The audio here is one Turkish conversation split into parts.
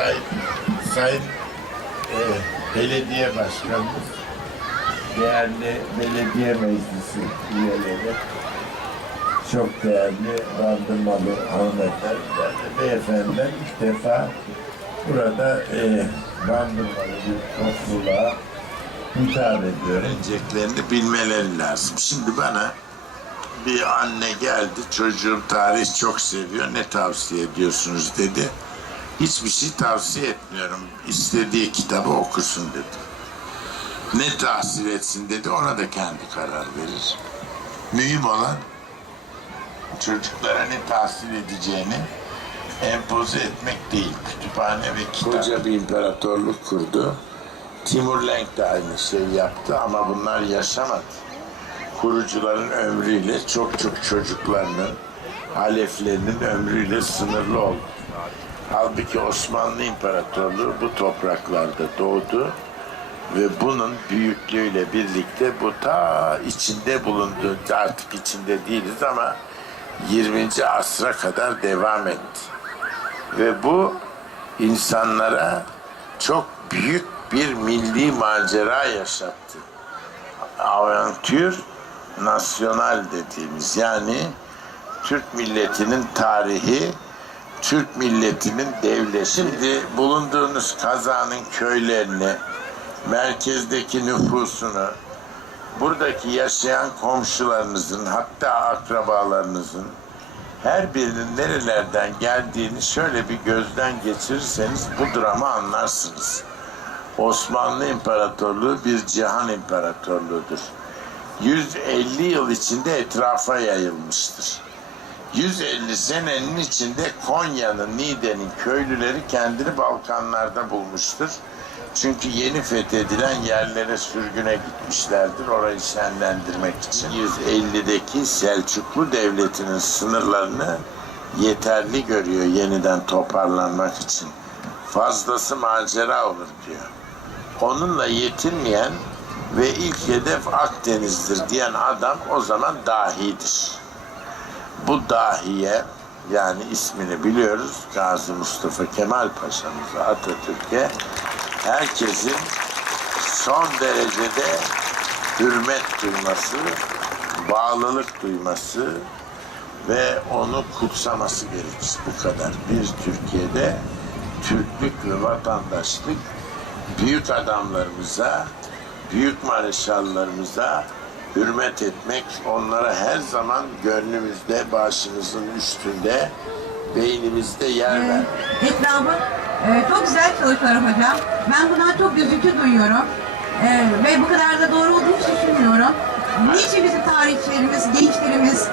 Sayın, sayın e, belediye başkanımız, değerli belediye meclisi üyeleri, çok değerli bandırmalı hanımefendiler ve beyefendiler ilk defa burada e, bandırmalı bir topluluğa hitap ediyor. Önceklerini bilmeleri lazım. Şimdi bana bir anne geldi, çocuğum tarih çok seviyor, ne tavsiye ediyorsunuz dedi. Hiçbir şey tavsiye etmiyorum. İstediği kitabı okusun dedi. Ne tahsil etsin dedi, ona da kendi karar verir. Mühim olan çocuklara ne tahsil edeceğini empoze etmek değil. Kütüphane ve kitap. Koca bir imparatorluk kurdu. Timur Lenk de aynı şey yaptı ama bunlar yaşamadı. Kurucuların ömrüyle çok çok çocuklarının, haleflerinin ömrüyle sınırlı oldu. Halbuki Osmanlı İmparatorluğu bu topraklarda doğdu ve bunun büyüklüğüyle birlikte bu ta içinde bulunduğu artık içinde değiliz ama 20. asra kadar devam etti. Ve bu insanlara çok büyük bir milli macera yaşattı. Avantür nasyonal dediğimiz yani Türk milletinin tarihi, Türk milletinin devleti. Şimdi bulunduğunuz kazanın köylerini, merkezdeki nüfusunu, buradaki yaşayan komşularınızın hatta akrabalarınızın her birinin nerelerden geldiğini şöyle bir gözden geçirirseniz bu dramı anlarsınız. Osmanlı İmparatorluğu bir cihan imparatorluğudur. 150 yıl içinde etrafa yayılmıştır. 150 senenin içinde Konya'nın, Niğde'nin köylüleri kendini Balkanlarda bulmuştur. Çünkü yeni fethedilen yerlere sürgüne gitmişlerdir orayı şenlendirmek için. 150'deki Selçuklu Devleti'nin sınırlarını yeterli görüyor yeniden toparlanmak için. Fazlası macera olur diyor. Onunla yetinmeyen ve ilk hedef Akdeniz'dir diyen adam o zaman dahidir. Bu dahiye yani ismini biliyoruz Gazi Mustafa Kemal Paşa'mıza Atatürk'e herkesin son derecede hürmet duyması, bağlılık duyması ve onu kutsaması gerekir. Bu kadar. Bir Türkiye'de Türklük ve vatandaşlık büyük adamlarımıza, büyük mareşallarımıza hürmet etmek, onlara her zaman gönlümüzde, başımızın üstünde, beynimizde yer vermek. etrafı e, çok güzel çalışıyorlar hocam. Ben bundan çok üzüntü duyuyorum. E, ve bu kadar da doğru olduğunu hiç düşünmüyorum. Niçin bizim tarihçilerimiz, gençlerimiz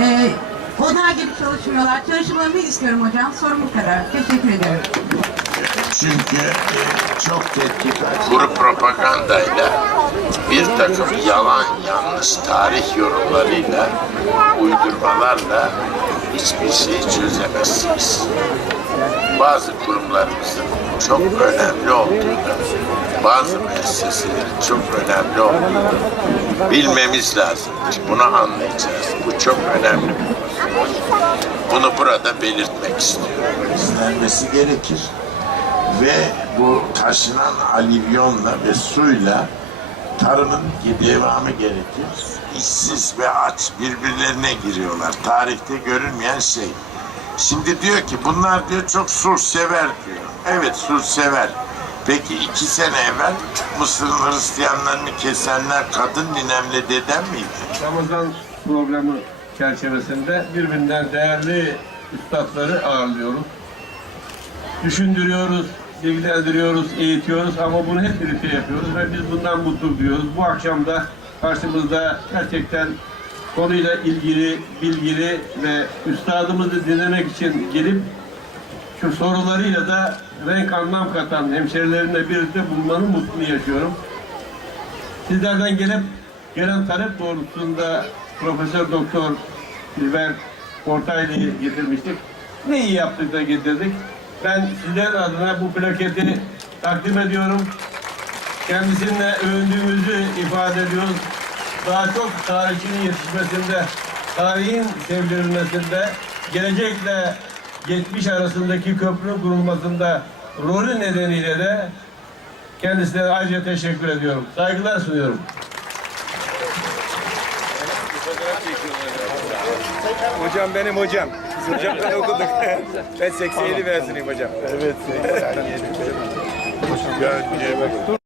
e, onlar gibi çalışmıyorlar? Çalışmalarını istiyorum hocam. Sorum bu kadar. Teşekkür ederim. Çünkü e, çok tetkikat, kuru propagandayla bir takım yalan, yanlış tarih yorumlarıyla, uydurmalarla hiçbir şeyi çözemezsiniz. Bazı kurumlarımızın çok önemli olduğunu, bazı müesseselerin çok önemli olduğunu bilmemiz lazım. Bunu anlayacağız. Bu çok önemli bir konu. Bunu burada belirtmek istiyorum. İzlenmesi gerekir ve bu taşınan alivyonla ve suyla tarımın devamı gerekir. İşsiz ve aç birbirlerine giriyorlar. Tarihte görünmeyen şey. Şimdi diyor ki bunlar diyor çok sulh sever diyor. Evet sulh sever. Peki iki sene evvel Mısır'ın Hristiyanlarını kesenler kadın ninemle dedem miydi? Ramazan programı çerçevesinde birbirinden değerli üstadları ağırlıyoruz. Düşündürüyoruz, bilgilendiriyoruz, eğitiyoruz ama bunu hep birlikte yapıyoruz ve biz bundan mutlu duyuyoruz. Bu akşam da karşımızda gerçekten konuyla ilgili, bilgili ve üstadımızı dinlemek için gelip şu sorularıyla da renk anlam katan hemşerilerimle birlikte bulmanın mutluluğunu yaşıyorum. Sizlerden gelip gelen talep doğrultusunda Profesör Doktor İlber Ortaylı'yı getirmiştik. Ne iyi yaptık da getirdik. Ben sizler adına bu plaketi takdim ediyorum. Kendisininle övündüğümüzü ifade ediyoruz. Daha çok tarihçinin yetişmesinde, tarihin sevdirilmesinde, gelecekle geçmiş arasındaki köprünün kurulmasında rolü nedeniyle de kendisine ayrıca teşekkür ediyorum. Saygılar sunuyorum. Hocam benim hocam. Biz hocamla okuduk. ben 87 mezunuyum hocam. Evet 87.